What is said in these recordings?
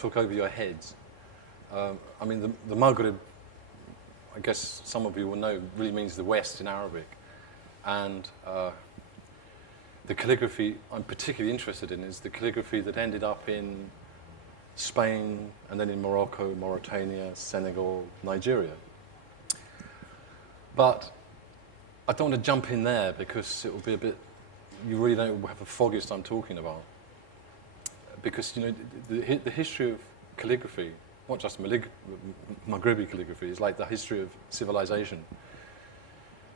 took over your heads. I mean, the Maghrib, I guess some of you will know, really means the West in Arabic. And the calligraphy I'm particularly interested in is the calligraphy that ended up in Spain, and then in Morocco, Mauritania, Senegal, Nigeria. But I don't want to jump in there because it will be a bit, you really don't have the foggiest I'm talking about. Because, you know, the history of calligraphy, not just Maghribi calligraphy, is like the history of civilization.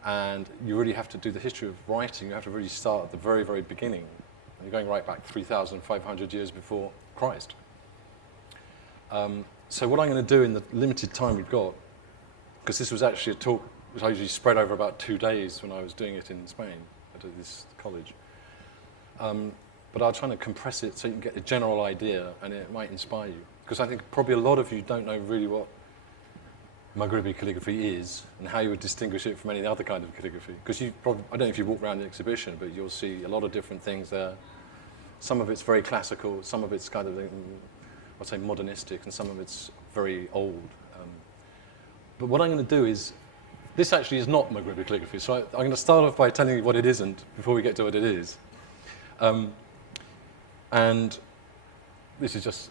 And you really have to do the history of writing, you have to really start at the very, very beginning. And you're going right back 3,500 years before Christ. So what I'm going to do in the limited time we've got, because this was actually a talk which I usually spread over about 2 days when I was doing it in Spain at this college. But I'll try to compress it so you can get a general idea and it might inspire you. Because I think probably a lot of you don't know really what Maghribi calligraphy is and how you would distinguish it from any other kind of calligraphy. Because I don't know if you walk around the exhibition, but you'll see a lot of different things there. Some of it's very classical, some of it's kind of, I'd say, modernistic, and some of it's very old. But what I'm going to do is, this actually is not Maghribi calligraphy, so I'm going to start off by telling you what it isn't before we get to what it is. And this is just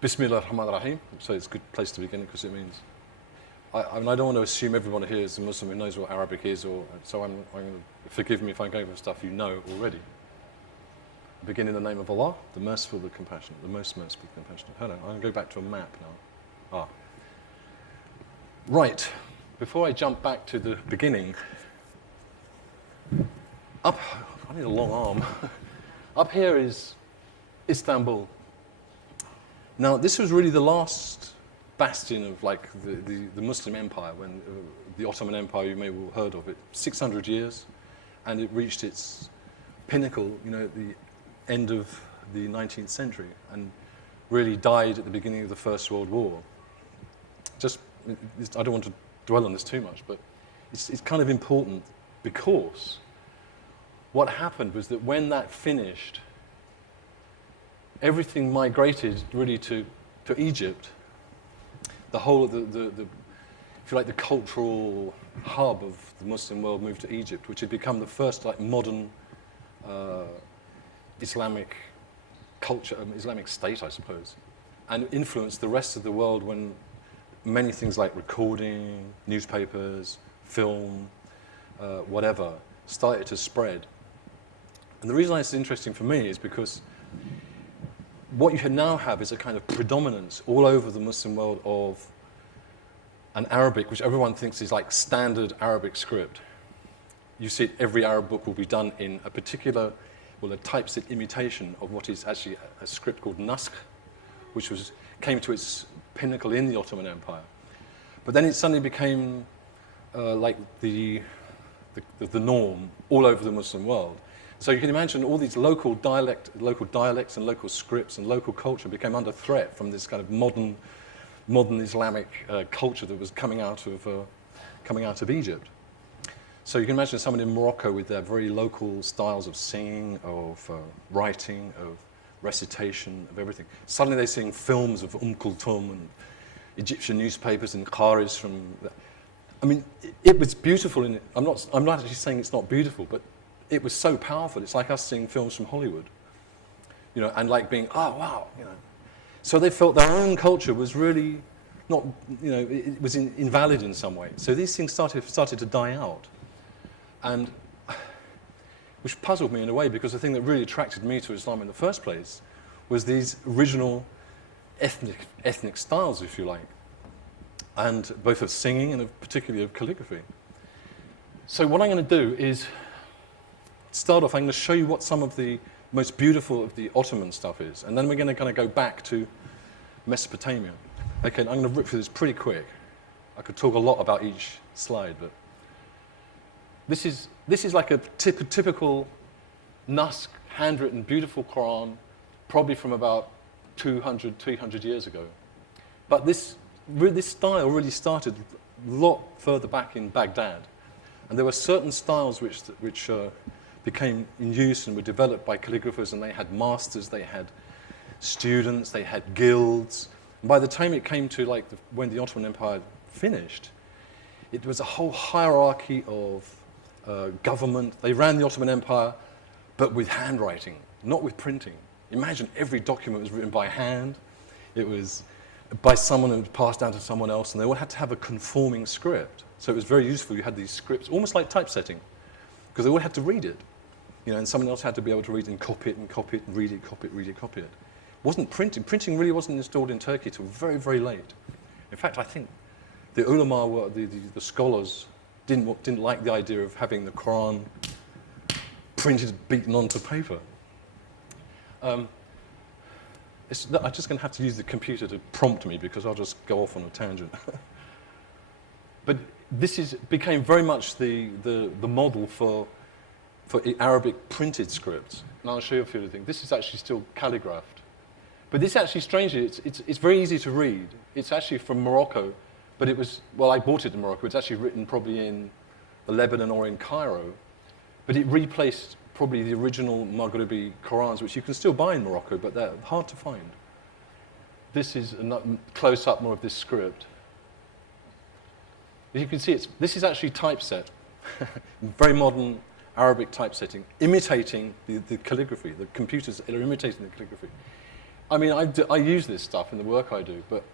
Bismillah ar-Rahman ar-Rahim, so it's a good place to begin because it means, I mean, I don't want to assume everyone here is a Muslim who knows what Arabic is, so I'm going to, forgive me if I'm going for stuff you know already. I begin in the name of Allah, the merciful, the compassionate, the most merciful, the compassionate. Hold on, I'm going to go back to a map now. Right, before I jump back to the beginning, I need a long arm. Up here is Istanbul. Now, this was really the last bastion of like the Muslim Empire, when the Ottoman Empire, you may have all heard of it, 600 years, and it reached its pinnacle, you know, at the end of the 19th century, and really died at the beginning of the First World War. I don't want to dwell on this too much, but it's kind of important because what happened was that when that finished, everything migrated really to Egypt. The whole of the if you like, the cultural hub of the Muslim world moved to Egypt, which had become the first like modern Islamic culture, Islamic state, I suppose, and influenced the rest of the world when many things like recording, newspapers, film, whatever, started to spread. And the reason it's interesting for me is because what you now have is a kind of predominance all over the Muslim world of an Arabic, which everyone thinks is like standard Arabic script. You see every Arab book will be done in a particular, well, a typeset imitation of what is actually a script called Naskh, which came to its pinnacle in the Ottoman Empire. But then it suddenly became like the norm all over the Muslim world. So you can imagine all these local dialects and local scripts and local culture became under threat from this kind of modern Islamic culture that was coming out of Egypt. So you can imagine someone in Morocco with their very local styles of singing, of writing, of recitation, of everything. Suddenly they're seeing films of Kulthum and Egyptian newspapers and qaris from. I mean, it was beautiful. I'm not actually saying it's not beautiful, but it was so powerful. It's like us seeing films from Hollywood, you know, and like being, oh wow, you know. So they felt their own culture was really not, you know, it was invalid in some way. So these things started to die out, and which puzzled me in a way, because the thing that really attracted me to Islam in the first place was these original ethnic styles, if you like, and both of singing and particularly of calligraphy. So what I'm going to do is start off, I'm going to show you what some of the most beautiful of the Ottoman stuff is, and then we're going to kind of go back to Mesopotamia. Okay, I'm going to rip through this pretty quick. I could talk a lot about each slide, but this is like a typical Naskh, handwritten, beautiful Quran, probably from about 200, 300 years ago. But this style really started a lot further back in Baghdad, and there were certain styles which became in use and were developed by calligraphers, and they had masters, they had students, they had guilds. And by the time it came to like when the Ottoman Empire finished, it was a whole hierarchy of government. They ran the Ottoman Empire, but with handwriting, not with printing. Imagine every document was written by hand. It was by someone and passed down to someone else, and they all had to have a conforming script. So it was very useful. You had these scripts, almost like typesetting, because they all had to read it. And someone else had to be able to read and copy it, and read it, copy it, read it, copy it. It wasn't printing. Printing really wasn't installed in Turkey till very, very late. In fact, I think the ulama, the scholars, didn't like the idea of having the Quran printed, beaten onto paper. I'm just going to have to use the computer to prompt me because I'll just go off on a tangent. But this became very much the model for Arabic printed scripts. And I'll show you a few of the things. This is actually still calligraphed. But this actually, strangely, it's very easy to read. It's actually from Morocco, but it was, well, I bought it in Morocco. It's actually written probably in Lebanon or in Cairo. But it replaced probably the original Maghribi Qurans, which you can still buy in Morocco, but they're hard to find. This is a close-up more of this script. As you can see, this is actually typeset, very modern Arabic typesetting, imitating the calligraphy. The computers are imitating the calligraphy. I mean, I use this stuff in the work I do, but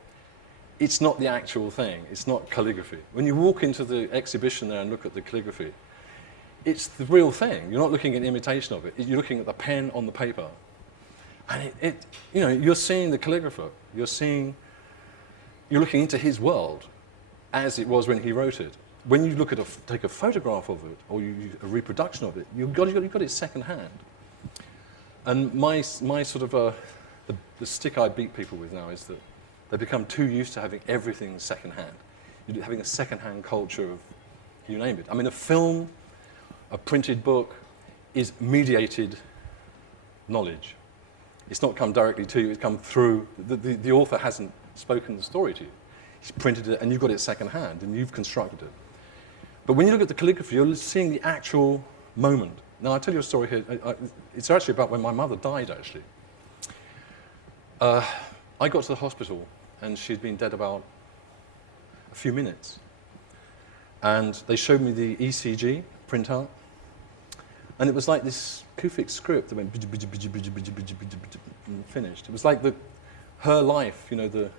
it's not the actual thing. It's not calligraphy. When you walk into the exhibition there and look at the calligraphy, it's the real thing. You're not looking at an imitation of it. You're looking at the pen on the paper. And you're seeing the calligrapher. You're looking into his world as it was when he wrote it. When you look at take a photograph of it or a reproduction of it, you've got it secondhand. And my sort of the stick I beat people with now is that they become too used to having everything secondhand. You're having a secondhand culture of you name it. I mean, a film, a printed book is mediated knowledge. It's not come directly to you, it's come through, the author hasn't spoken the story to you. He's printed it and you've got it secondhand and you've constructed it. But when you look at the calligraphy, you're seeing the actual moment. Now, I'll tell you a story here. It's actually about when my mother died, actually. I got to the hospital and she'd been dead about a few minutes. And they showed me the ECG printout. And it was like this Kufic script that went and finished. It was like her life, the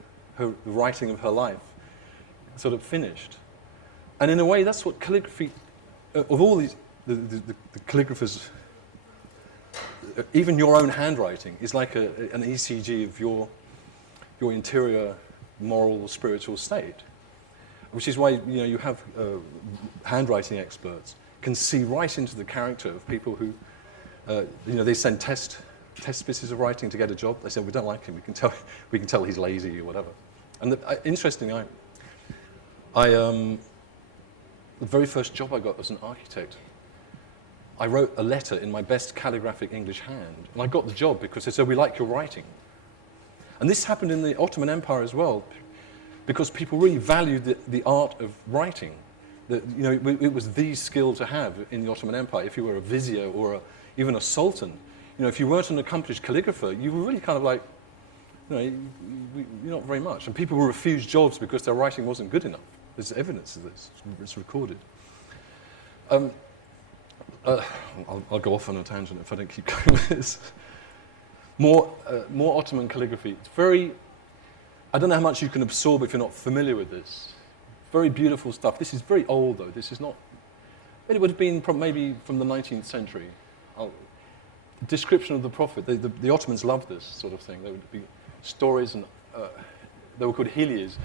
writing of her life sort of finished. And in a way, that's what calligraphy, of all these, the calligraphers, even your own handwriting is like an ECG of your interior moral, spiritual state, which is why you have handwriting experts can see right into the character of people who, they send test pieces of writing to get a job. They say, we don't like him. We can tell he's lazy or whatever. And interestingly, the very first job I got as an architect, I wrote a letter in my best calligraphic English hand, and I got the job because they said, we like your writing. And this happened in the Ottoman Empire as well, because people really valued the art of writing. It was the skill to have in the Ottoman Empire. If you were a vizier or even a sultan, if you weren't an accomplished calligrapher, you were really kind of like, you're not very much. And people were refused jobs because their writing wasn't good enough. There's evidence of this. It's recorded. I'll go off on a tangent if I don't keep going with this. More Ottoman calligraphy. It's very, I don't know how much you can absorb if you're not familiar with this. Very beautiful stuff. This is very old, though. This is not, it would have been maybe from the 19th century. Description of the Prophet. The Ottomans loved this sort of thing. There would be stories, and they were called hilias.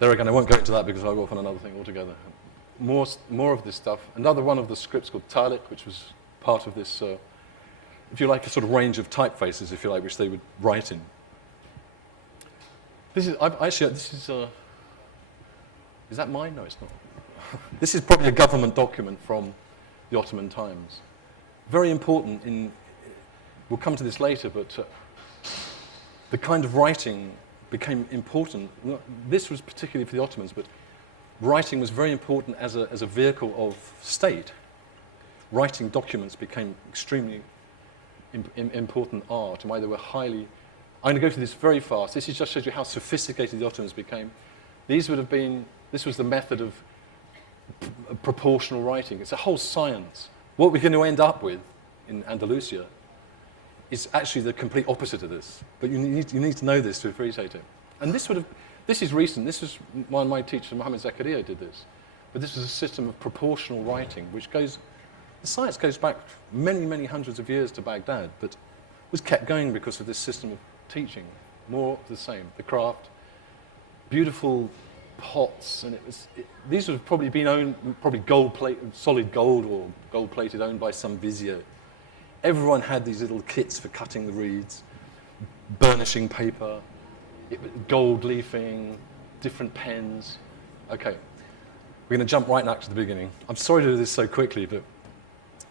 There again, I won't go into that because I'll go off on another thing altogether. More of this stuff. Another one of the scripts called Talik, which was part of this, if you like, a sort of range of typefaces, if you like, which they would write in. This is that mine? No, it's not. This is probably a government document from the Ottoman times. Very important we'll come to this later, but the kind of writing became important. This was particularly for the Ottomans, but writing was very important as a vehicle of state. Writing documents became extremely important art, and why they were highly I'm going to go through this very fast. This just shows you how sophisticated the Ottomans became. This was the method of proportional writing. It's a whole science. What we're going to end up with in Andalusia is actually the complete opposite of this. But you need to know this to appreciate it. And this is recent. This was one of my teachers, Mohammed Zakaria, did this. But this was a system of proportional writing, which the science goes back many, many hundreds of years to Baghdad, but was kept going because of this system of teaching. More of the same. The craft, beautiful pots, and these would have probably been owned, solid gold or gold-plated, owned by some vizier. Everyone had these little kits for cutting the reeds, burnishing paper, gold leafing, different pens. Okay, we're going to jump right back to the beginning. I'm sorry to do this so quickly, but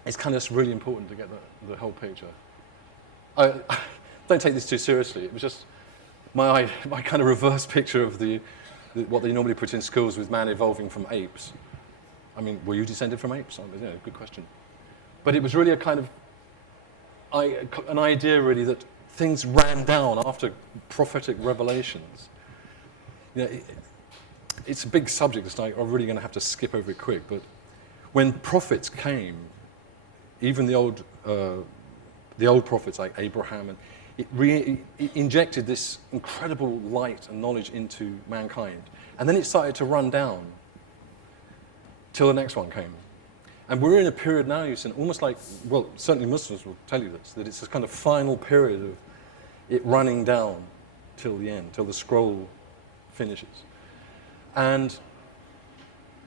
it's kind of really important to get the whole picture. Don't take this too seriously. It was just my kind of reverse picture of what they normally put in schools with man evolving from apes. I mean, were you descended from apes? Good question. But it was really a kind of an idea, really, that things ran down after prophetic revelations. It's a big subject, so I'm really going to have to skip over it quick. But when prophets came, even the old prophets like Abraham, and it injected this incredible light and knowledge into mankind. And then it started to run down till the next one came. And we're in a period now, you see, almost like, well, certainly Muslims will tell you this, that it's a kind of final period of it running down till the end, till the scroll finishes. And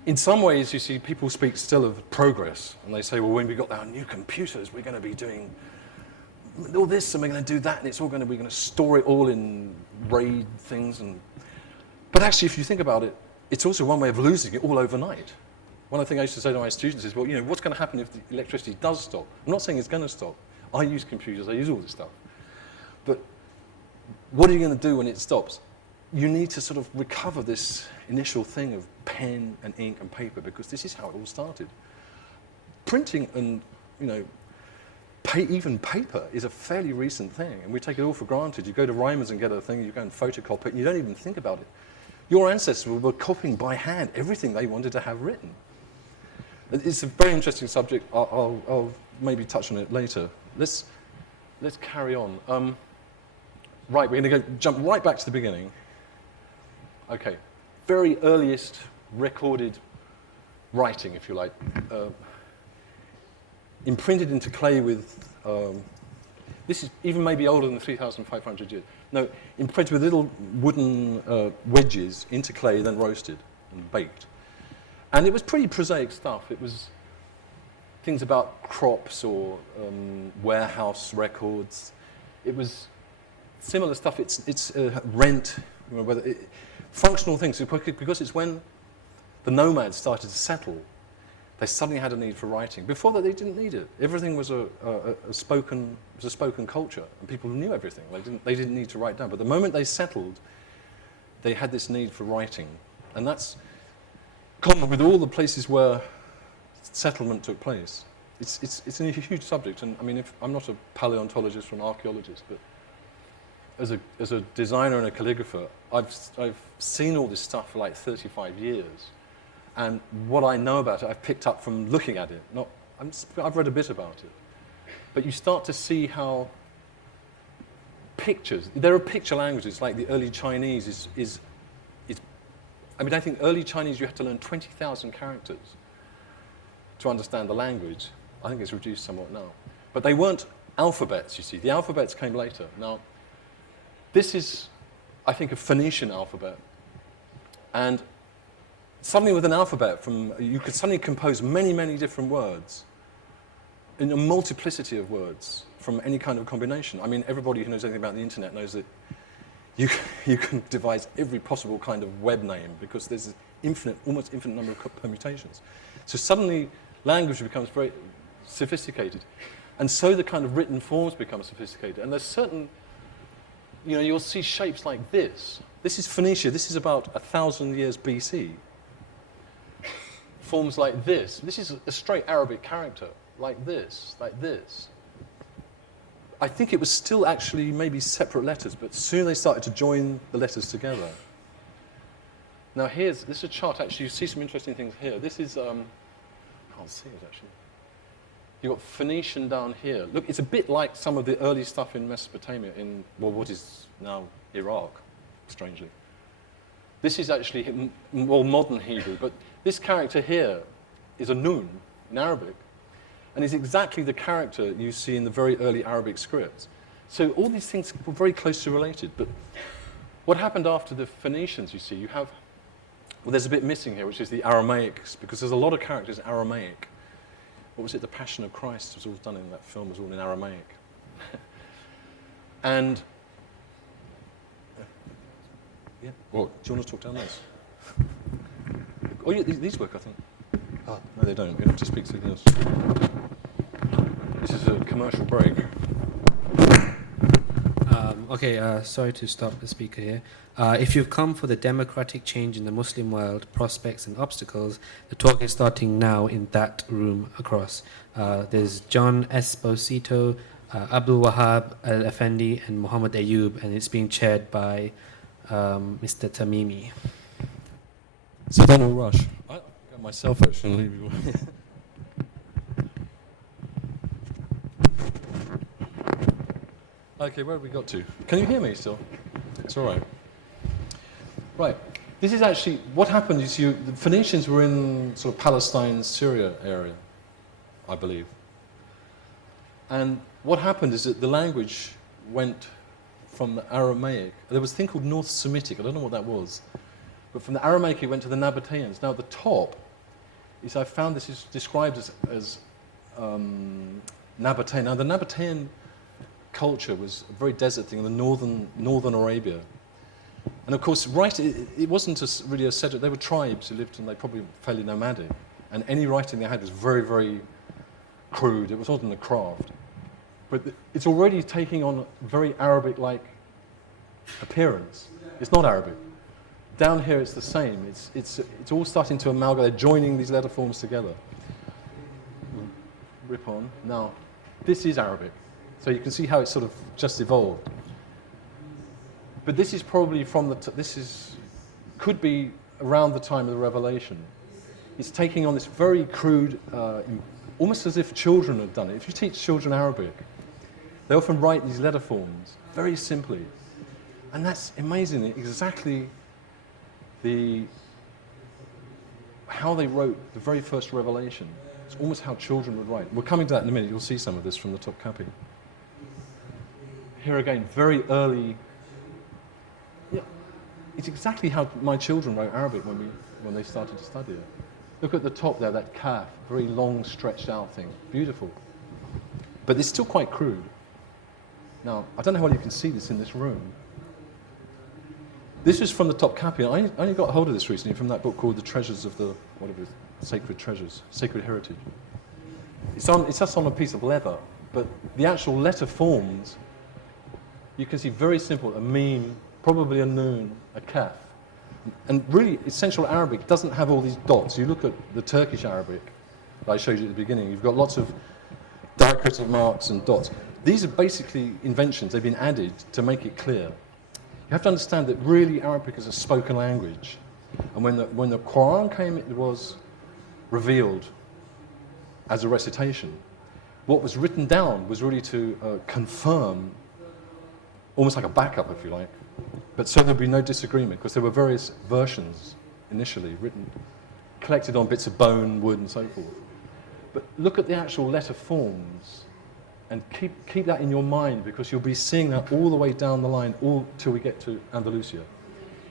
in some ways, you see, people speak still of progress, and they say, well, when we got our new computers, we're going to be doing all this, and we're going to do that, and we're going to store it all in RAID things. But actually, if you think about it, it's also one way of losing it all overnight. One of the things I used to say to my students is, well, what's going to happen if the electricity does stop? I'm not saying it's going to stop. I use computers, I use all this stuff. But what are you going to do when it stops? You need to sort of recover this initial thing of pen and ink and paper, because this is how it all started. Printing and, even paper is a fairly recent thing, and we take it all for granted. You go to Reimer's and get a thing, you go and photocopy it, and you don't even think about it. Your ancestors were copying by hand everything they wanted to have written. It's a very interesting subject. I'll maybe touch on it later. Let's carry on. Right, we're going to jump right back to the beginning. Okay, very earliest recorded writing, if you like, imprinted into clay with, this is even maybe older than 3,500 years. No, imprinted with little wooden wedges into clay, then roasted and baked. And it was pretty prosaic stuff. It was things about crops or warehouse records. It was similar stuff. It's rent, functional things, because it's when the nomads started to settle, they suddenly had a need for writing. Before that, they didn't need it. Everything was a spoken culture, and people knew everything. They didn't need to write down. But the moment they settled, they had this need for writing, and that's common with all the places where settlement took place. It's a huge subject, and I mean, I'm not a paleontologist or an archaeologist, but as a designer and a calligrapher, I've seen all this stuff for like 35 years. And what I know about it, I've picked up from looking at it. I've read a bit about it. But you start to see how pictures, there are picture languages, like the early Chinese I think early Chinese, you had to learn 20,000 characters to understand the language. I think it's reduced somewhat now. But they weren't alphabets, you see. The alphabets came later. Now, this is, I think, a Phoenician alphabet. And suddenly with an alphabet, you could suddenly compose many, many different words in a multiplicity of words from any kind of combination. I mean, everybody who knows anything about the internet knows that you can devise every possible kind of web name because there's an almost infinite number of permutations. So suddenly language becomes very sophisticated. And so the kind of written forms become sophisticated. And there's certain, you'll see shapes like this. This is Phoenicia. This is about 1,000 years BC. Forms like this. This is a straight Arabic character, like this, like this. I think it was still actually maybe separate letters, but soon they started to join the letters together. Now this is a chart, actually, you see some interesting things here. This is, I can't see it actually. You've got Phoenician down here. Look, it's a bit like some of the early stuff in Mesopotamia, in well, what is now Iraq, strangely. This is actually more modern Hebrew, but this character here is a nun in Arabic, and is exactly the character you see in the very early Arabic scripts. So all these things were very closely related, but what happened after the Phoenicians, you see, you have, well, there's a bit missing here, which is the Aramaics, because there's a lot of characters in Aramaic. What was it, The Passion of Christ was all done in that film, was all in Aramaic. And, yeah, well, do you want to talk down this? Oh, yeah, these work, I think. Oh, no, they don't. We have to speak to this. This is a commercial break. Sorry to stop the speaker here. If you've come for the democratic change in the Muslim world, prospects and obstacles, the talk is starting now in that room across. There's John Esposito, Abdul Wahab Al-Effendi, and Muhammad Ayub, and it's being chaired by Mr. Tamimi. So don't rush. I got myself actually leave you. Okay, where have we got to? Can you hear me still? It's all right. Right. This is actually what happened. Is the Phoenicians were in sort of Palestine, Syria area, I believe. And what happened is that the language went from the Aramaic. There was a thing called North Semitic. I don't know what that was. But from the Aramaic, it went to the Nabataeans. Now, at the top, I found this is described as Nabataean. Now, the Nabataean culture was a very desert thing in the northern Arabia. And of course, it wasn't really a settled. They were tribes who lived, and they probably fairly nomadic. And any writing they had was very, very crude. It wasn't a craft. But it's already taking on a very Arabic-like appearance. It's not Arabic. Down here, it's the same. It's all starting to amalgamate. They're joining these letter forms together. Rip on. Now, this is Arabic. So you can see how it's sort of just evolved. But this is probably could be around the time of the Revelation. It's taking on this very crude, almost as if children had done it. If you teach children Arabic, they often write these letter forms very simply. And that's amazingly exactly how they wrote the very first Revelation. It's almost how children would write. We're coming to that in a minute. You'll see some of this from the top copy. Here again, very early. Yeah, it's exactly how my children wrote Arabic when they started to study it. Look at the top there, that kaf, very long, stretched out thing. Beautiful. But it's still quite crude. Now, I don't know how you can see this in this room. This is from the top copy. I only got hold of this recently from that book called The Treasures of the, whatever it is, Sacred Treasures, Sacred Heritage. It's just on a piece of leather, but the actual letter forms, you can see very simple, a meme, probably a noon, a kaf. And really, essential Arabic doesn't have all these dots. You look at the Turkish Arabic that I showed you at the beginning, you've got lots of diacritic marks and dots. These are basically inventions. They've been added to make it clear. You have to understand that really Arabic is a spoken language. And when the Quran came, it was revealed as a recitation. What was written down was really to confirm, almost like a backup, if you like. But so there'd be no disagreement, because there were various versions initially written, collected on bits of bone, wood, and so forth. But look at the actual letter forms, and keep that in your mind, because you'll be seeing that all the way down the line, all till we get to Andalusia.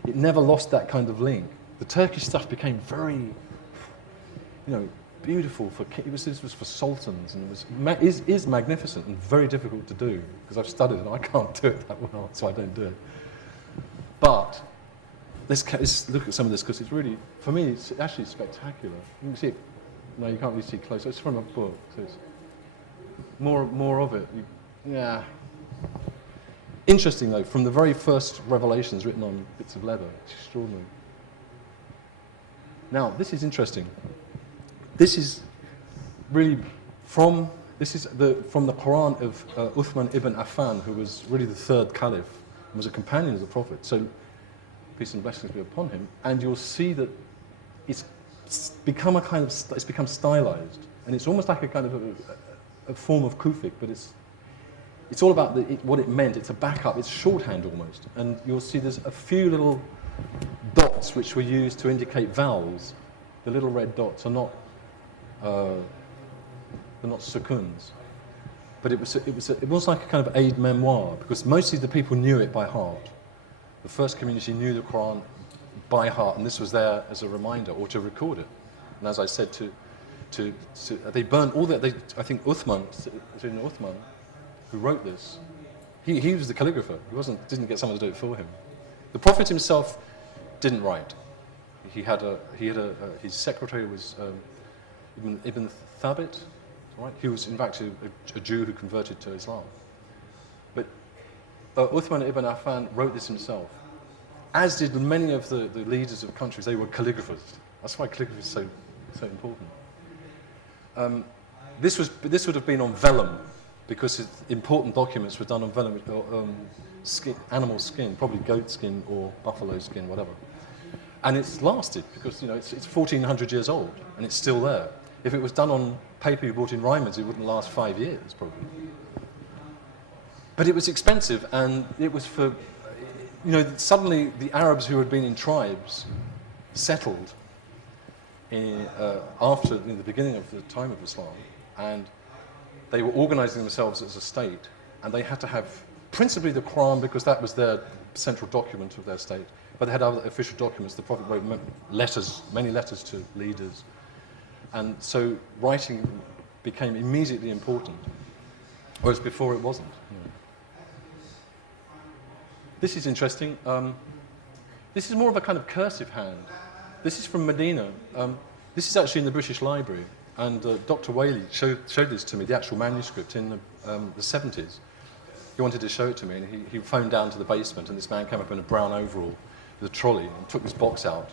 It never lost that kind of link. The Turkish stuff became very, beautiful. This was for sultans, and it is magnificent and very difficult to do, because I've studied it and I can't do it that well, so I don't do it. But let's look at some of this, because it's really, for me, it's actually spectacular. You can see it. No, you can't really see close. It's from a book, so it's more of it. Yeah. Interesting though, from the very first revelations written on bits of leather. It's extraordinary. Now, this is interesting. This is really from This is from the Quran of Uthman ibn Affan, who was really the third caliph and was a companion of the Prophet. So, peace and blessings be upon him. And you'll see that it's become it's become stylized, and it's almost like a kind of a form of Kufic, but it's all about what it meant. It's a backup. It's shorthand almost, and you'll see there's a few little dots which were used to indicate vowels. The little red dots are not they're not sukuns, but it was like a kind of aid memoir, because mostly the people knew it by heart. The first community knew the Quran by heart, and this was there as a reminder or to record it. And as I said, they burned all that. I think Uthman, who wrote this, he was the calligrapher. Didn't get someone to do it for him. The Prophet himself didn't write. His secretary was Ibn Thabit, right? He was in fact a Jew who converted to Islam. But Uthman ibn Affan wrote this himself, as did many of the leaders of countries. They were calligraphers. That's why calligraphy is so important. This would have been on vellum, because important documents were done on vellum, animal skin, probably goat skin or buffalo skin, whatever. And it's lasted because it's 1,400 years old and it's still there. If it was done on paper you bought in Ryman's, it wouldn't last 5 years probably. But it was expensive, and it was for, suddenly the Arabs who had been in tribes settled after the beginning of the time of Islam, and they were organizing themselves as a state, and they had to have principally the Quran because that was their central document of their state, but they had other official documents. The Prophet wrote many letters to leaders, and so writing became immediately important, whereas before it wasn't. This is interesting. This is more of a kind of cursive hand. This is from Medina. This is actually in the British Library, and Dr. Whaley showed this to me, the actual manuscript, in the 70s. He wanted to show it to me, and he phoned down to the basement, and this man came up in a brown overall with a trolley and took this box out.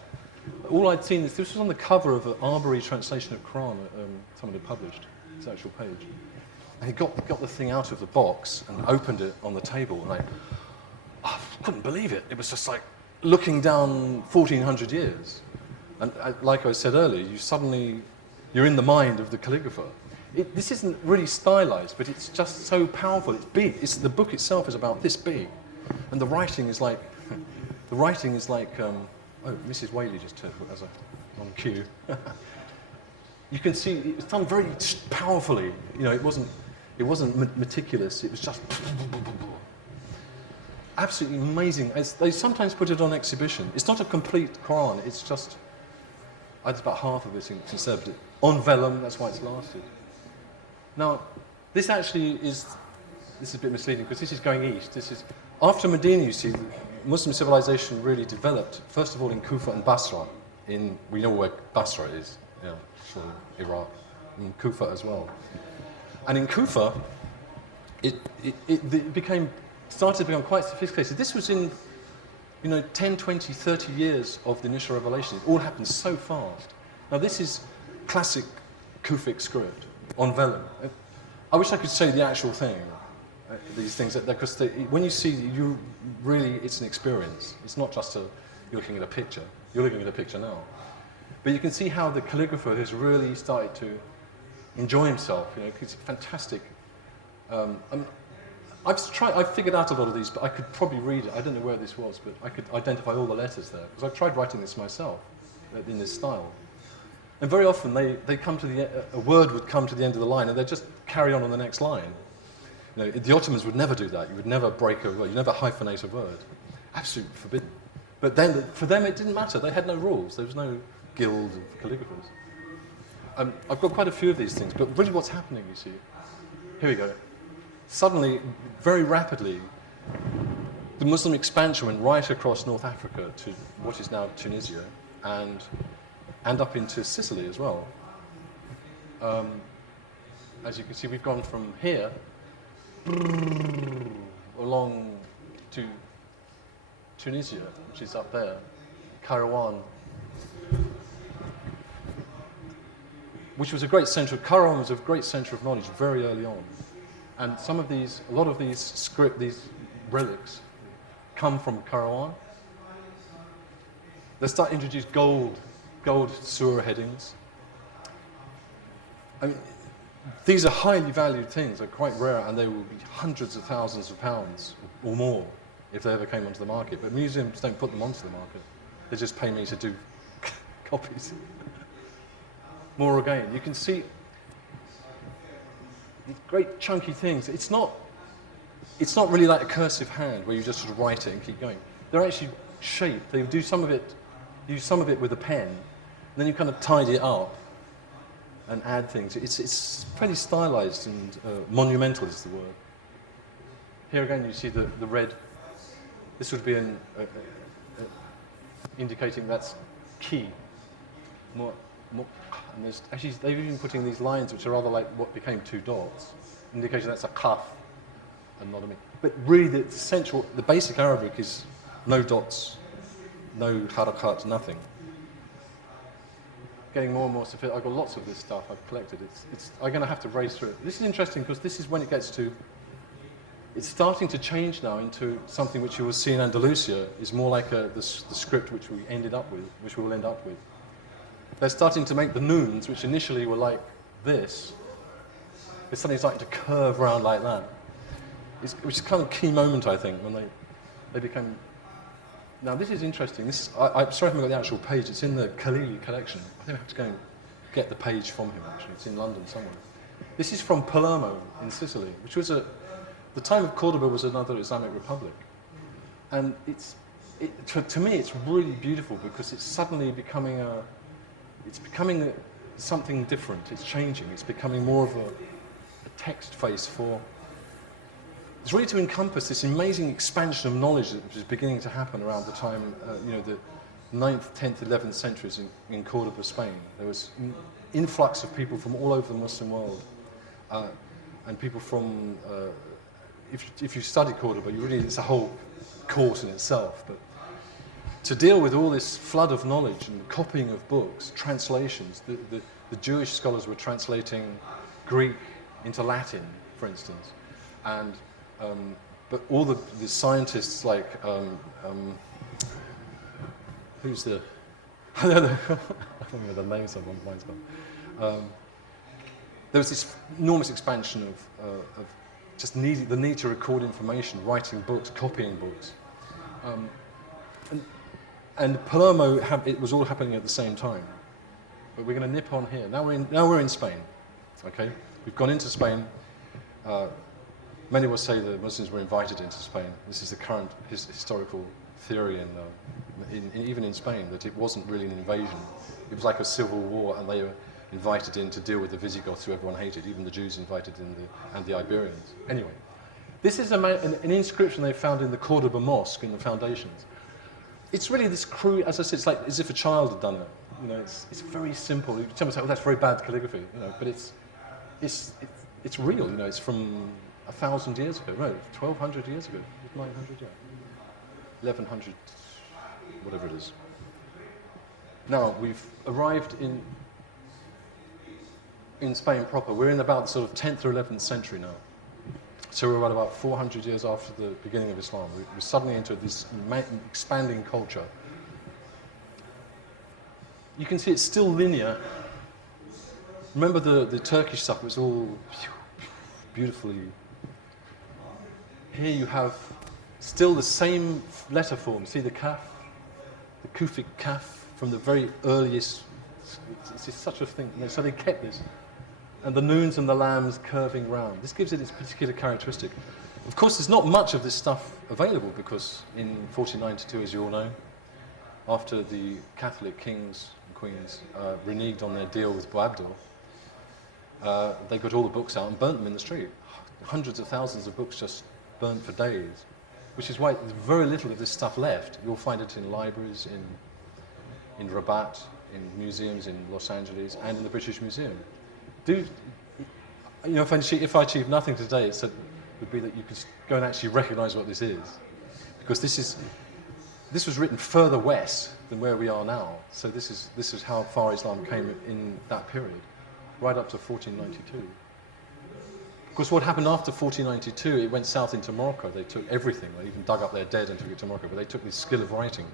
All I'd seen is this was on the cover of an Arbery translation of Quran someone had published, this actual page. And he got the thing out of the box and opened it on the table, and I couldn't believe it. It was just like looking down 1,400 years. And like I said earlier, you're in the mind of the calligrapher. This isn't really stylized, but it's just so powerful. It's big. The book itself is about this big, and the writing is like, oh, Mrs. Whaley just turned as on cue. You can see it's done very powerfully. It wasn't meticulous. It was just absolutely amazing. They sometimes put it on exhibition. It's not a complete Quran. It's just about half of it conserved. On vellum. That's why it's lasted. Now, this actually is a bit misleading because this is going east. This is after Medina. You see, Muslim civilization really developed. First of all, in Kufa and Basra. We know where Basra is. Sure, Iraq, and Kufa as well. And in Kufa, it started to become quite sophisticated. This was in 10, 20, 30 years of the initial revelation. It all happened so fast. Now, this is classic Kufic script on vellum. I wish I could say the actual thing, these things, because when you see, it's an experience. It's not just you're looking at a picture. You're looking at a picture now. But you can see how the calligrapher has really started to enjoy himself. It's fantastic. I've figured out a lot of these, but I could probably read it. I don't know where this was, but I could identify all the letters there, because I've tried writing this myself in this style. And very often they come to a word would come to the end of the line, and they'd just carry on the next line. The Ottomans would never do that. You would never break a word. You never hyphenate a word. Absolutely forbidden. But then for them it didn't matter. They had no rules. There was no guild of calligraphers. I've got quite a few of these things, but really what's happening, you see. Here we go. Suddenly, very rapidly, the Muslim expansion went right across North Africa to what is now Tunisia, and up into Sicily as well. As you can see, we've gone from here along to Tunisia, which is up there, Kairouan. which was a great centre. Karawan was a great centre of knowledge very early on, and a lot of these relics come from Karawan. They start to introduce gold surah headings. I mean, these are highly valued things. They're quite rare, and they will be hundreds of thousands of pounds or more if they ever came onto the market. But museums don't put them onto the market. They just pay me to do copies. More again, you can see these great chunky things. It's not really like a cursive hand where you just sort of write it and keep going. They're actually shaped. They use some of it with a pen, and then you kind of tidy it up and add things. It's fairly stylized and monumental is the word. Here again you see the red. This would be indicating that's key. More, and there's actually, they've even put in these lines which are rather like what became two dots, indicating that's a kaf and not a mim. But really the basic Arabic is no dots, no harakat, nothing. Getting more and more sophisticated. I've got lots of this stuff I've collected. I'm going to have to race through it. This is interesting because this is when it gets to, it's starting to change now into something which you will see in Andalusia is more like the script which we will end up with. They're starting to make the noons, which initially were like this, they're suddenly starting to curve around like that. Which is kind of a key moment, I think, when they became. Now this is interesting. I'm sorry I haven't got the actual page. It's in the Khalili collection. I think I have to go and get the page from him, actually. It's in London somewhere. This is from Palermo in Sicily, which was the time of Cordoba was another Islamic republic. And to me, it's really beautiful because it's suddenly becoming something different. It's changing. It's becoming more of a text face for. It's really to encompass this amazing expansion of knowledge that was beginning to happen around the time, the 9th, 10th, 11th centuries in Cordoba, Spain. There was an influx of people from all over the Muslim world, and people from. If you study Cordoba, it's a whole course in itself. But to deal with all this flood of knowledge and copying of books, translations, the Jewish scholars were translating Greek into Latin, for instance, and but all the scientists like who's the I don't know the names of mine's gone. There was this enormous expansion of just the need to record information, writing books, copying books. And Palermo, it was all happening at the same time. But we're going to nip on here. Now we're in Spain. Okay, we've gone into Spain. Many will say the Muslims were invited into Spain. This is the current historical theory, even in Spain, that it wasn't really an invasion. It was like a civil war, and they were invited in to deal with the Visigoths, who everyone hated. Even the Jews invited in, and the Iberians. Anyway, this is an inscription they found in the Cordoba Mosque in the foundations. It's really this crude, as I said, it's like as if a child had done it. It's very simple. Someone say, "Oh, that's very bad calligraphy," but it's real. It's from 1,000 years ago, no, 1,200 years ago, 900, yeah, 1,100, whatever it is. Now we've arrived in Spain proper. We're in about sort of 10th or 11th century now. So we're about 400 years after the beginning of Islam. We're suddenly into this expanding culture. You can see it's still linear. Remember the Turkish stuff was all beautifully. Here you have still the same letter form. See the kaf, the Kufic kaf from the very earliest. It's just such a thing. So they kept this. And the noons and the lambs curving round. This gives it its particular characteristic. Of course, there's not much of this stuff available because in 1492, as you all know, after the Catholic kings and queens reneged on their deal with Boabdil, they got all the books out and burnt them in the street. Hundreds of thousands of books just burnt for days, which is why there's very little of this stuff left. You'll find it in libraries, in Rabat, in museums in Los Angeles, and in the British Museum. If I achieve nothing today, it would be that you could go and actually recognise what this is, because this was written further west than where we are now. So this is how far Islam came in that period. right up to 1492. Of course, what happened after 1492, it went south into Morocco. They took everything. They even dug up their dead and took it to Morocco, but they took this skill of writing.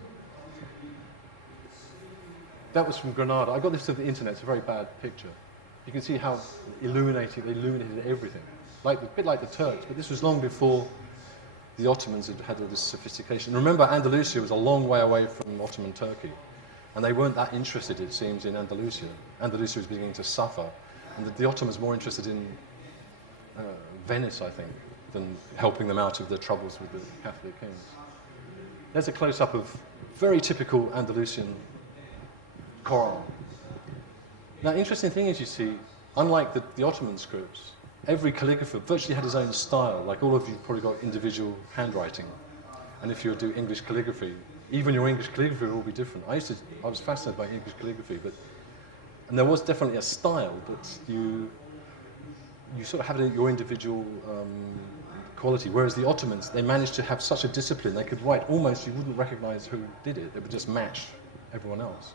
That was from Granada. I got this to the internet. It's a very bad picture. You can see how they illuminated everything. A bit like the Turks, but this was long before the Ottomans had all this sophistication. Remember, Andalusia was a long way away from Ottoman Turkey, and they weren't that interested, it seems, in Andalusia. Andalusia was beginning to suffer, and the Ottomans were more interested in Venice, I think, than helping them out of their troubles with the Catholic kings. There's a close-up of very typical Andalusian Quran. Now, interesting thing is, you see, unlike the Ottoman scripts, every calligrapher virtually had his own style. Like all of you probably got individual handwriting. And if you do English calligraphy, even your English calligraphy will all be different. I was fascinated by English calligraphy, and there was definitely a style, but you sort of have your individual quality. Whereas the Ottomans, they managed to have such a discipline, they could write almost, you wouldn't recognize who did it. They would just match everyone else.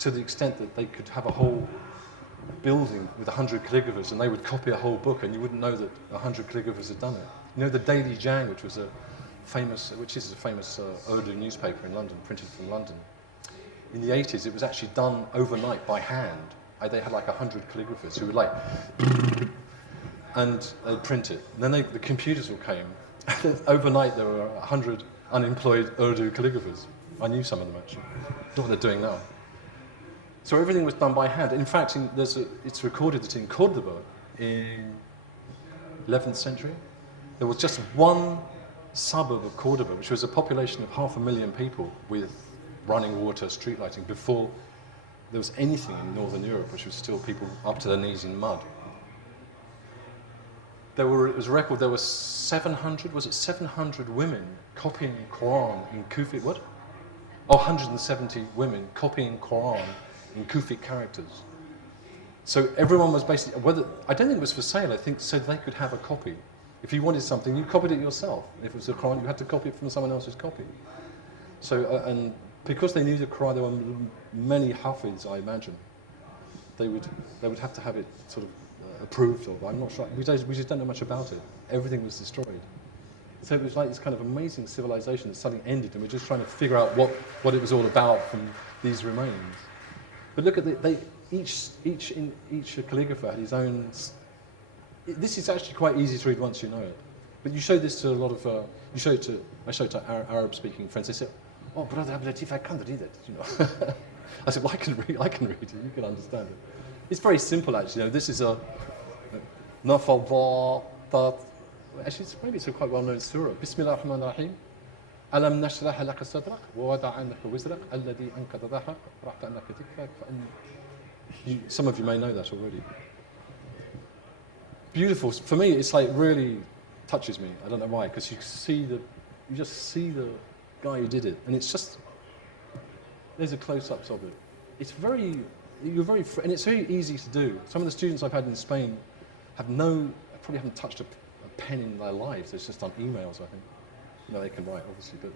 To the extent that they could have a whole building with 100 calligraphers, and they would copy a whole book, and you wouldn't know that 100 calligraphers had done it. You know, the Daily Jang, which is a famous Urdu newspaper in London, printed from London. In the 80s, it was actually done overnight by hand. They had like 100 calligraphers who would and they'd print it. And then the computers all came. Overnight, there were 100 unemployed Urdu calligraphers. I knew some of them actually. Not what they're doing now. So everything was done by hand. In fact, it's recorded that in Cordoba, in 11th century, there was just one suburb of Cordoba, which was a population of 500,000 people with running water, street lighting, before there was anything in Northern Europe, which was still people up to their knees in mud. It was a record, there were 700 women copying Quran in Kufic, 170 women copying Quran in Kufic characters. So everyone was basically, I don't think it was for sale, I think so they could have a copy. If you wanted something, you copied it yourself. If it was a Quran, you had to copy it from someone else's copy. So, and because they knew the Quran, there were many Hafiz, I imagine. They would have to have it sort of approved of. I'm not sure, we just don't know much about it. Everything was destroyed. So it was like this kind of amazing civilization that suddenly ended, and we're just trying to figure out what it was all about from these remains. But look at each calligrapher had his own. This is actually quite easy to read once you know it. But you show this to a lot of. I show it to Arab-speaking friends. They say, "Oh, brother Abdul Latif, I can't read it." You know. I said, "Well, I can read it. You can understand it." It's very simple, actually. You know, this is a nafal that. Actually, maybe it's a quite well-known surah. Bismillah ar-Rahman ar-Rahim. ألم نشرح لك صدرك ووضع عنك وزرك الذي أنقض ظهرك رحت أنك تكفك فإن. Some of you may know that already. Beautiful. For me, it's like really touches me. I don't know why, because you just see the guy who did it, and it's just there's a close-ups of it. It's and it's very easy to do. Some of the students I've had in Spain probably haven't touched a pen in their lives. It's just on emails, I think. You know, they can write, obviously, but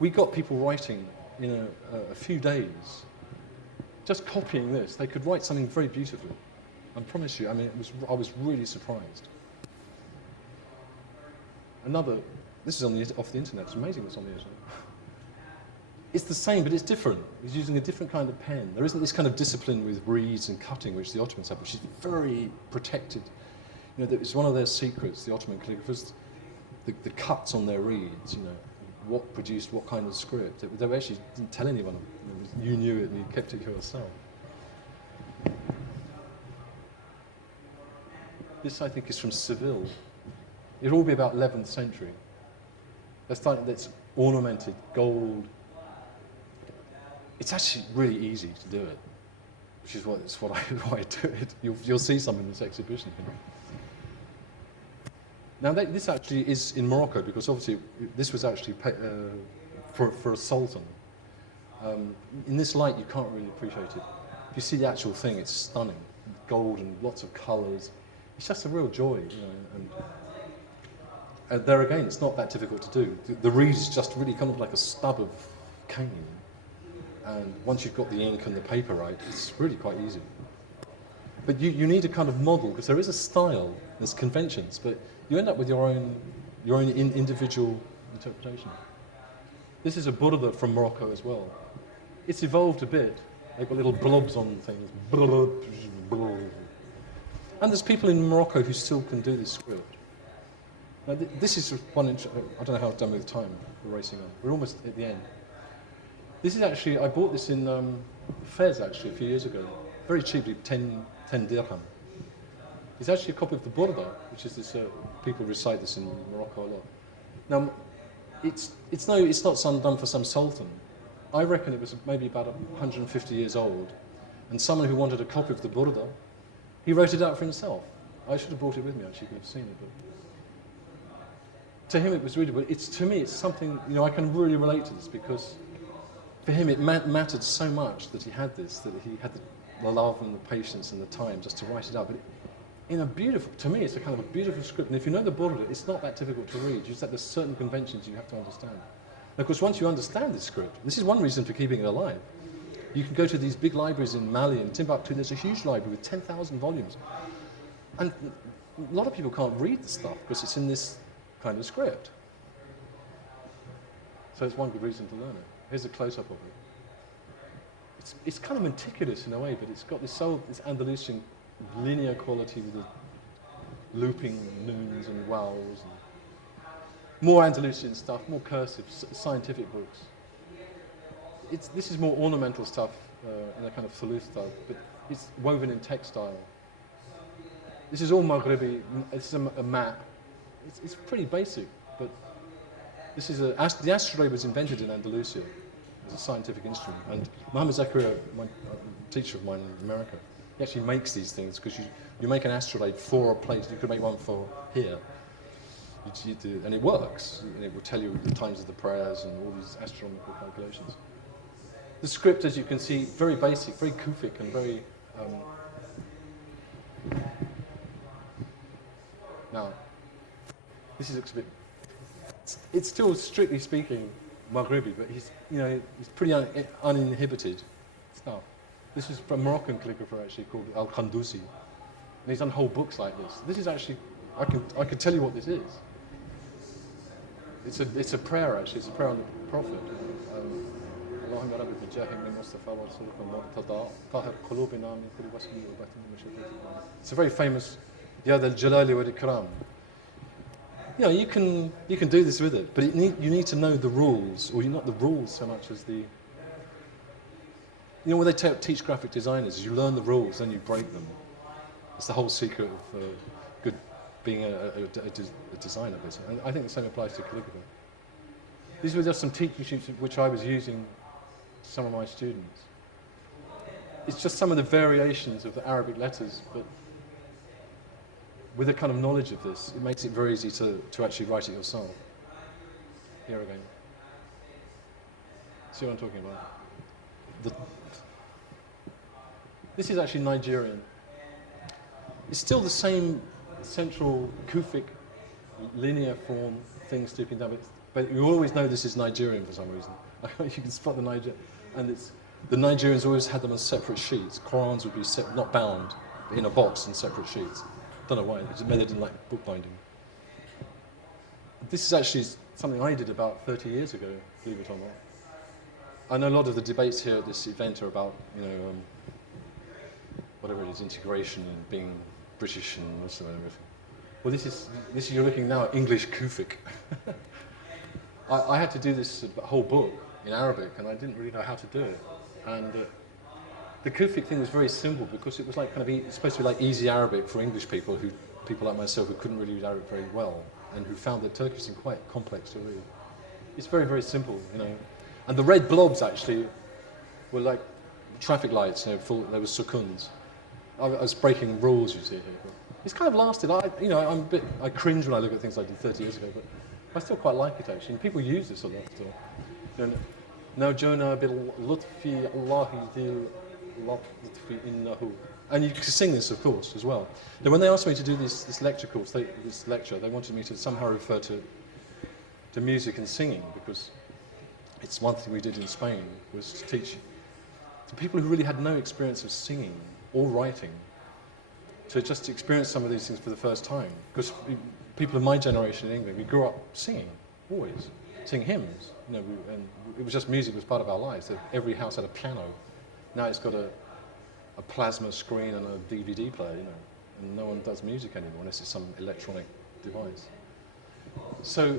we got people writing in a few days, just copying this. They could write something very beautifully. I promise you, I mean, I was really surprised. This is off the internet. It's amazing what's on the internet. It's the same, but it's different. He's using a different kind of pen. There isn't this kind of discipline with reeds and cutting, which the Ottomans have, which is very protected. You know, it's one of their secrets, the Ottoman calligraphers, the cuts on their reeds, you know, what produced what kind of script. They actually didn't tell anyone. You knew it and you kept it yourself. This, I think, is from Seville. It'll all be about 11th century. That's ornamented, gold. It's actually really easy to do it, which is why I do it. You'll see some in this exhibition. Now, this actually is in Morocco, because obviously this was actually for a sultan. In this light, you can't really appreciate it. If you see the actual thing, it's stunning. Gold and lots of colours. It's just a real joy, you know. And there again, it's not that difficult to do. The reed is just really kind of like a stub of cane. And once you've got the ink and the paper right, it's really quite easy. But you need a kind of model, because there is a style, there's conventions, but you end up with your own individual interpretation. This is a Burda from Morocco as well. It's evolved a bit. They've got little blobs on things. And there's people in Morocco who still can do this script. Now, this is one, I don't know how I've done with time, we're racing on. We're almost at the end. This is actually, I bought this in Fez actually a few years ago, very cheaply, 10 dirham. It's actually a copy of the Burda, which is this, people recite this in Morocco a lot. Now, it's not done for some sultan. I reckon it was maybe about 150 years old, and someone who wanted a copy of the Burda, he wrote it out for himself. I should have brought it with me, actually, could have seen it. But to him, it was readable. To me, it's something, I can really relate to this, because for him, it mattered so much that he had this, that he had the love and the patience and the time just to write it out. But to me, it's a kind of a beautiful script. And if you know the Burda, it's not that difficult to read. Just that there's certain conventions you have to understand. And of course, once you understand this script, this is one reason for keeping it alive. You can go to these big libraries in Mali and Timbuktu. There's a huge library with 10,000 volumes. And a lot of people can't read the stuff because it's in this kind of script. So it's one good reason to learn it. Here's a close-up of it. It's kind of meticulous in a way, but it's got this Andalusian linear quality with the looping noons and wows. And more Andalusian stuff, more cursive, scientific books. This is more ornamental stuff in a kind of Thuluth style, but it's woven in textile. This is all Maghribi. This is a map. It's pretty basic, but this is the astrolabe was invented in Andalusia as a scientific instrument. And Mohammed Zakaria, a teacher of mine in America, he actually makes these things because you make an astrolabe for a place. You could make one for here. And it works. And it will tell you the times of the prayers and all these astronomical calculations. The script, as you can see, very basic, very Kufic and very... now, this looks a bit... It's still, strictly speaking, Maghribi, but he's pretty uninhibited stuff. This is from Moroccan calligrapher, actually, called Al-Qandusi. And he's done whole books like this. This is actually... I can tell you what this is. It's a prayer, actually. It's a prayer on the Prophet. It's a very famous Ya Dhal Jalali wal Ikram. You can do this with it, but you need to know the rules, or not the rules so much as the... when they teach graphic designers, you learn the rules, then you break them. It's the whole secret of being a designer, basically. And I think the same applies to calligraphy. These were just some teaching sheets which I was using to some of my students. It's just some of the variations of the Arabic letters, but with a kind of knowledge of this, it makes it very easy to actually write it yourself. Here again. See what I'm talking about? This is actually Nigerian. It's still the same central Kufic linear form thing stooping down, but you always know this is Nigerian for some reason. You can spot the Niger, and the Nigerians always had them on separate sheets. Qurans would be not bound, but in a box in separate sheets. Don't know why, maybe they didn't like bookbinding. This is actually something I did about 30 years ago, believe it or not. I know a lot of the debates here at this event are about, whatever it is, integration and being British and Muslim and everything. Well, this is you're looking now at English Kufic. I had to do this whole book in Arabic, and I didn't really know how to do it. And the Kufic thing was very simple because it was like it's supposed to be like easy Arabic for English people like myself who couldn't really read Arabic very well, and who found the Turkish thing quite complex to read. It's very, very simple, And the red blobs actually were like traffic lights, they were sukuns. I was breaking rules, you see here. But it's kind of lasted. I cringe when I look at things I did 30 years ago, but I still quite like it actually. And people use this a lot still. No Jonah bil lutfi Allahi dil lutfi innahu. And you can sing this, of course, as well. Now, when they asked me to do this lecture course, this lecture, they wanted me to somehow refer to music and singing, because it's one thing we did in Spain was to teach to people who really had no experience of singing or writing to just experience some of these things for the first time. Because people of my generation in England, we grew up singing, always, singing hymns. You know, and it was just music was part of our lives. Every house had a piano. Now it's got a plasma screen and a DVD player, you know, and no one does music anymore unless it's some electronic device. So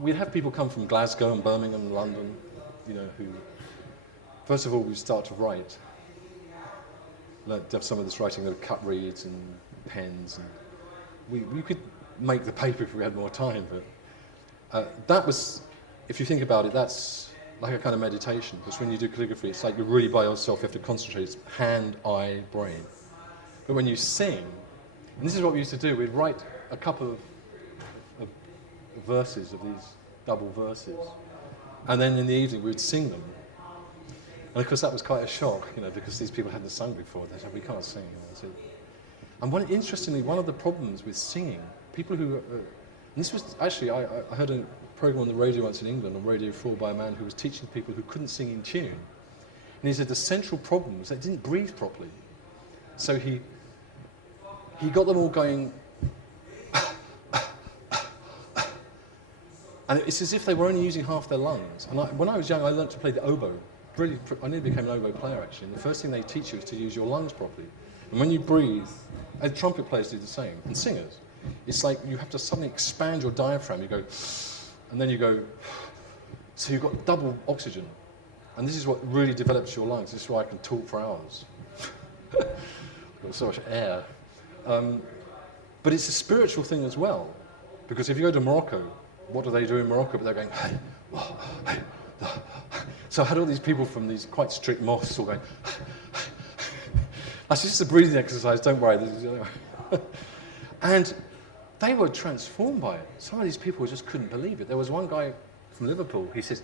we'd have people come from Glasgow and Birmingham and London, you know, who, first of all, we start to write. Learned to have some of this writing with cut reeds and pens, and we could make the paper if we had more time, but that was, if you think about it, that's like a kind of meditation, because when you do calligraphy, it's like you're really by yourself, you have to concentrate, it's hand, eye, brain. But when you sing, and this is what we used to do, we'd write a couple of verses of these double verses, and then in the evening we'd sing them. And of course that was quite a shock, you know, because these people hadn't sung before. They said, we can't sing. You know, and interestingly, one of the problems with singing, people who, and this was actually, I heard a program on the radio once in England, on Radio 4, by a man who was teaching people who couldn't sing in tune. And he said the central problem was they didn't breathe properly. So he got them all going, and it's as if they were only using half their lungs. And when I was young, I learned to play the oboe. Really, I nearly became an oboe player actually, and the first thing they teach you is to use your lungs properly. And when you breathe, and trumpet players do the same, and singers, it's like you have to suddenly expand your diaphragm, you go, and then you go, so you've got double oxygen. And this is what really develops your lungs. This is why I can talk for hours. I've got so much air. But it's a spiritual thing as well, because if you go to Morocco, what do they do in Morocco? But they're going, hey, whoa, hey. So I had all these people from these quite strict mosques all going, that's just a breathing exercise, don't worry. And they were transformed by it. Some of these people just couldn't believe it. There was one guy from Liverpool, he says,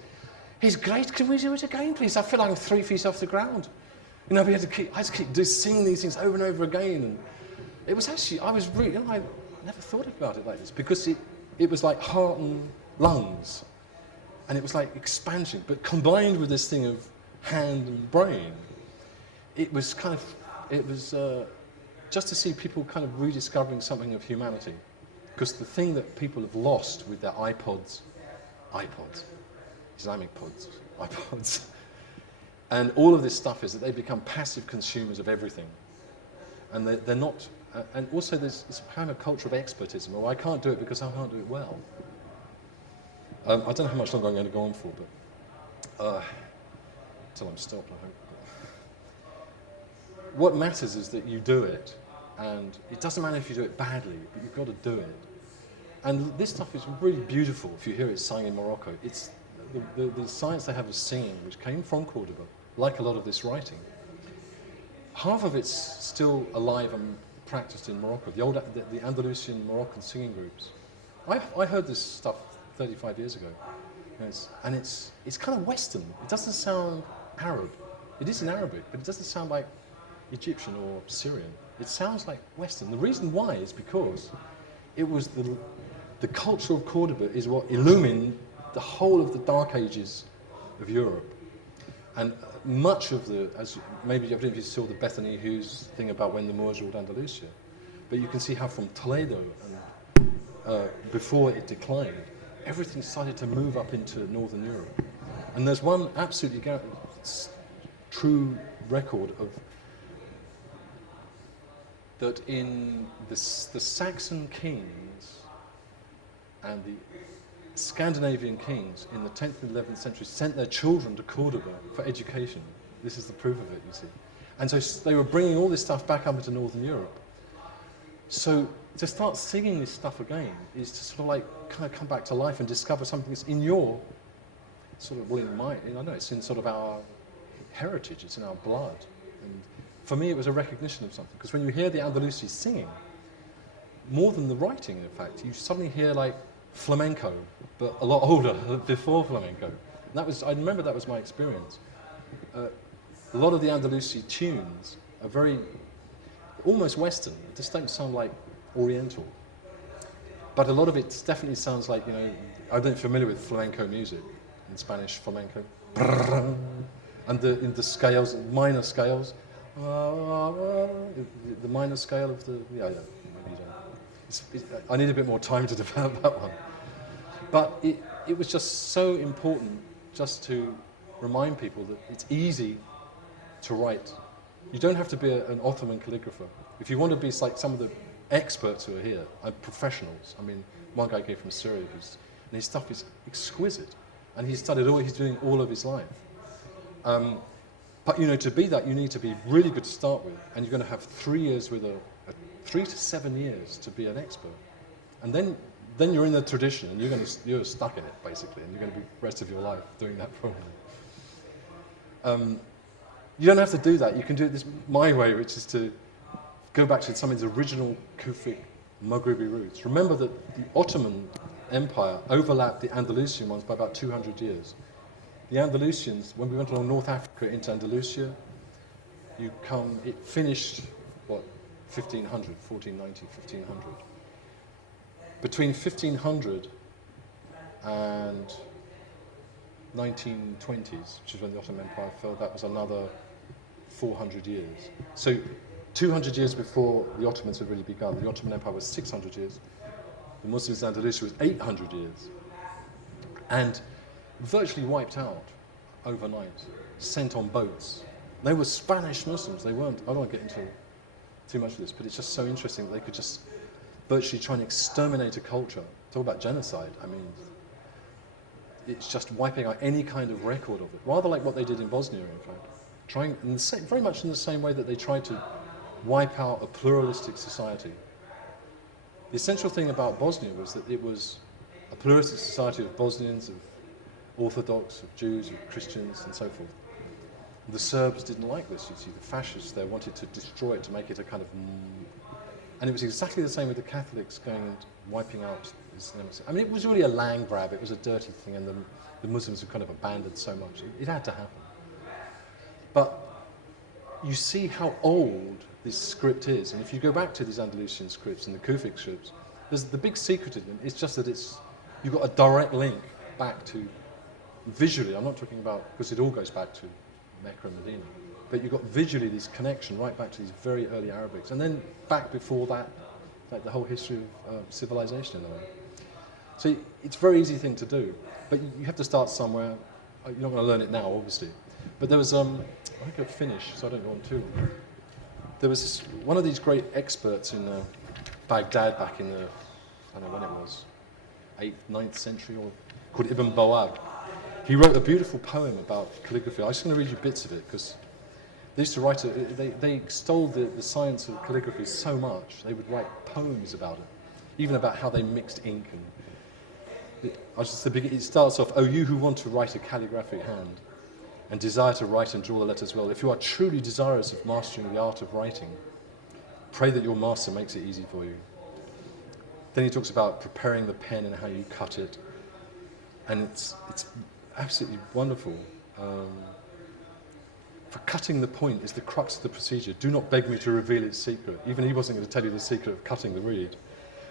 he's great, can we do it again, please? I feel like I'm 3 feet off the ground. You know, I had to keep singing these things over and over again. And it was actually, I was really, you know, I never thought about it like this, because it was like heart and lungs. And it was like expansion, but combined with this thing of hand and brain, it was just to see people kind of rediscovering something of humanity. Because the thing that people have lost with their iPods, Islamic pods, iPods, and all of this stuff is that they become passive consumers of everything. And they're not, and also there's this kind of culture of expertism, or I can't do it because I can't do it well. I don't know how much longer I'm going to go on for, but until I'm stopped, I hope. What matters is that you do it, and it doesn't matter if you do it badly, but you've got to do it. And this stuff is really beautiful if you hear it sung in Morocco. It's the science they have of singing, which came from Cordoba, like a lot of this writing. Half of it's still alive and practiced in Morocco, the Andalusian Moroccan singing groups. I heard this stuff 35 years ago. And it's kind of Western. It doesn't sound Arab. It is in Arabic, but it doesn't sound like Egyptian or Syrian. It sounds like Western. The reason why is because it was the culture of Cordoba is what illumined the whole of the Dark Ages of Europe. And much of as maybe I don't know if you saw the Bethany Hughes thing about when the Moors ruled Andalusia, but you can see how from Toledo and before it declined, everything started to move up into Northern Europe. And there's one absolutely true record of that in the Saxon kings and the Scandinavian kings in the 10th and 11th century sent their children to Cordoba for education. This is the proof of it, you see. And so they were bringing all this stuff back up into Northern Europe. So to start singing this stuff again is to sort of like kind of come back to life and discover something that's in your sort of, well, in my, I know it's in sort of our heritage, it's in our blood. And for me, it was a recognition of something. Because when you hear the Andalusi singing, more than the writing, in fact, you suddenly hear like flamenco, but a lot older, before flamenco. And that was, I remember that was my experience. A lot of the Andalusi tunes are very, almost Western. They just don't sound like Oriental. But a lot of it definitely sounds like, you know, I don't know if you're familiar with flamenco music, in Spanish, flamenco. And in the scales, minor scales. the minor scale of the, yeah, maybe you don't. I need a bit more time to develop that one. But it was just so important just to remind people that it's easy to write. You don't have to be an Ottoman calligrapher. If you want to be like some of the experts who are here, professionals. I mean, one guy came from Syria, and his stuff is exquisite, and he's doing all of his life. But to be that, you need to be really good to start with, and you're going to have 3 years with 3 to 7 years to be an expert, and then you're in the tradition, and you're stuck in it basically, and you're going to be the rest of your life doing that probably. You don't have to do that. You can do it my way, which is to go back to some of the original Kufic Maghribi roots. Remember that the Ottoman Empire overlapped the Andalusian ones by about 200 years. The Andalusians, when we went along North Africa into Andalusia, it finished, 1490, 1500. Between 1500 and 1920s, which is when the Ottoman Empire fell, that was another 400 years. So 200 years before the Ottomans had really begun, the Ottoman Empire was 600 years, the Muslims in Andalusia was 800 years, and virtually wiped out overnight, sent on boats. They were Spanish Muslims, they weren't, I don't want to get into too much of this, but it's just so interesting that they could just virtually try and exterminate a culture. Talk about genocide, I mean, it's just wiping out any kind of record of it, rather like what they did in Bosnia, in fact. Very much in the same way that they tried to wipe out a pluralistic society. The essential thing about Bosnia was that it was a pluralistic society of Bosnians, of Orthodox, of Jews, of Christians, and so forth. The Serbs didn't like this, you see. The fascists there wanted to destroy it, to make it a kind of... And it was exactly the same with the Catholics going and wiping out Islam. I mean, it was really a land grab, it was a dirty thing, and the Muslims were kind of abandoned so much. It had to happen. But you see how old this script is, and if you go back to these Andalusian scripts and the Kufic scripts, the big secret in them is just that you've got a direct link back to, visually, I'm not talking about, because it all goes back to Mecca and Medina, but you've got visually this connection right back to these very early Arabics, and then back before that, like the whole history of civilization in a way. So it's a very easy thing to do, but you have to start somewhere. You're not going to learn it now, obviously. But there was, I think I'll finish, so I don't go on too long. There was one of these great experts in Baghdad back in the, I don't know when it was, 8th, 9th century, called Ibn Bawab. He wrote a beautiful poem about calligraphy. I'm just going to read you bits of it, because they used to write they extolled the science of calligraphy so much, they would write poems about it, even about how they mixed ink. And it starts off, "O you who want to write a calligraphic hand, and desire to write and draw the letters well, if you are truly desirous of mastering the art of writing, pray that your master makes it easy for you." Then he talks about preparing the pen and how you cut it, and it's absolutely wonderful. For cutting the point is the crux of the procedure. Do not beg me to reveal its secret. Even he wasn't going to tell you the secret of cutting the reed.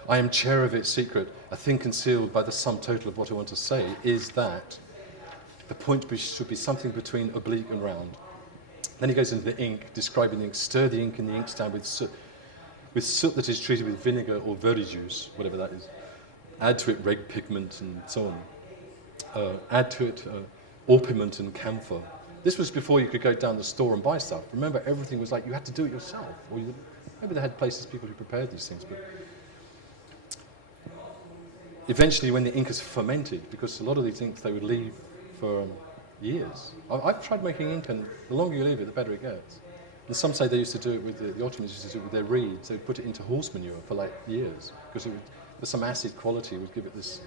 I am chair of its secret. A thing concealed by the sum total of what I want to say is that the point should be something between oblique and round. Then he goes into the ink, describing the ink. Stir the ink in the inkstand with soot that is treated with vinegar or verjuice, whatever that is. Add to it red pigment and so on. Add to it orpiment and camphor. This was before you could go down the store and buy stuff. Remember, everything was like you had to do it yourself. Or maybe they had places, people who prepared these things, but eventually when the ink is fermented, because a lot of these inks they would leave for years. I've tried making ink, and the longer you leave it, the better it gets. And some say they used to do it with the Ottomans used to do it with their reeds. They would put it into horse manure for like years, because with some acid quality would give it this,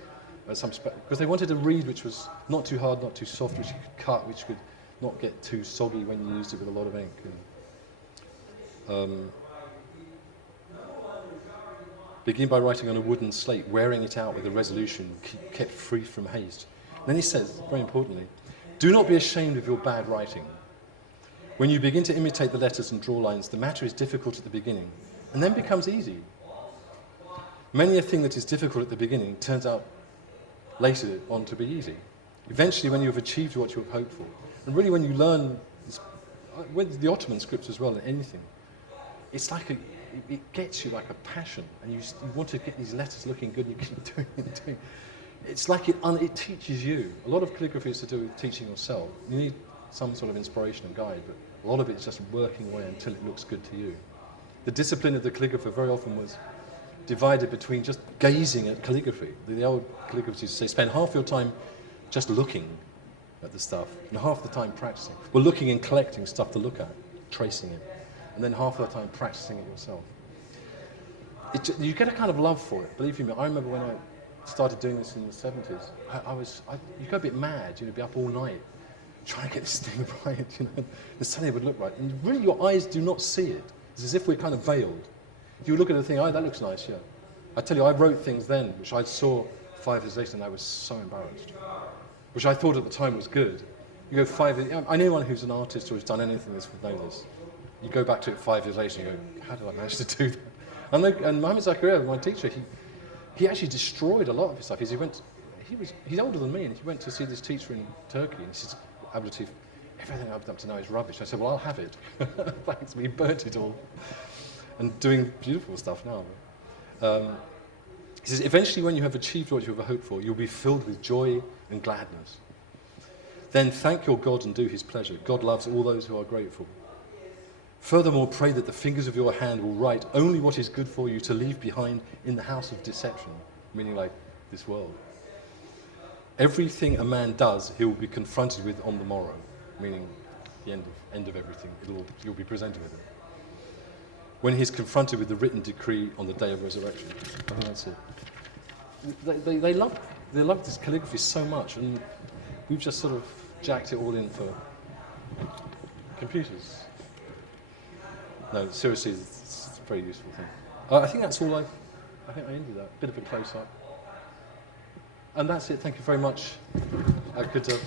because they wanted a reed which was not too hard, not too soft, which you could cut, which could not get too soggy when you used it with a lot of ink. And, begin by writing on a wooden slate, wearing it out with a resolution kept free from haste. And then he says, very importantly, do not be ashamed of your bad writing. When you begin to imitate the letters and draw lines, the matter is difficult at the beginning, and then becomes easy. Many a thing that is difficult at the beginning turns out later on to be easy. Eventually, when you have achieved what you have hoped for, and really when you learn, with the Ottoman script as well, and anything, it's like it gets you like a passion, and you want to get these letters looking good, and you keep doing and doing. It's like it teaches you. A lot of calligraphy is to do with teaching yourself. You need some sort of inspiration and guide, but a lot of it is just working away until it looks good to you. The discipline of the calligrapher very often was divided between just gazing at calligraphy. The old calligraphers used to say, spend half your time just looking at the stuff, and half the time practicing. Well, looking and collecting stuff to look at, tracing it, and then half the time practicing it yourself. You get a kind of love for it, believe me. I remember when I started doing this in the 70s, you go a bit mad, be up all night, trying to get this thing right, and suddenly it would look right. And really your eyes do not see it. It's as if we're kind of veiled. You look at the thing, oh, that looks nice, yeah. I tell you, I wrote things then, which I saw 5 years later, and I was so embarrassed. Which I thought at the time was good. You go 5 years, anyone who's an artist or has done anything this would know this. You go back to it 5 years later and you go, how did I manage to do that? And Mohammed Zakaria, my teacher, he actually destroyed a lot of his stuff. He's older than me, and he went to see this teacher in Turkey, and he says, Ablatif, everything I've done up to now is rubbish. I said, well, I'll have it. Thanks, we burnt it all. And doing beautiful stuff now. He says, eventually when you have achieved what you ever hoped for, you'll be filled with joy and gladness. Then thank your God and do his pleasure. God loves all those who are grateful. Furthermore, pray that the fingers of your hand will write only what is good for you to leave behind in the house of deception, meaning like this world. Everything a man does, he will be confronted with on the morrow, meaning the end of everything. You'll be presented with it. When he's confronted with the written decree on the day of resurrection. I think that's it. They love this calligraphy so much, and we've just sort of jacked it all in for computers. No, seriously, it's a very useful thing. I think that's all I think I ended that. Bit of a close-up. And that's it. Thank you very much. Good to...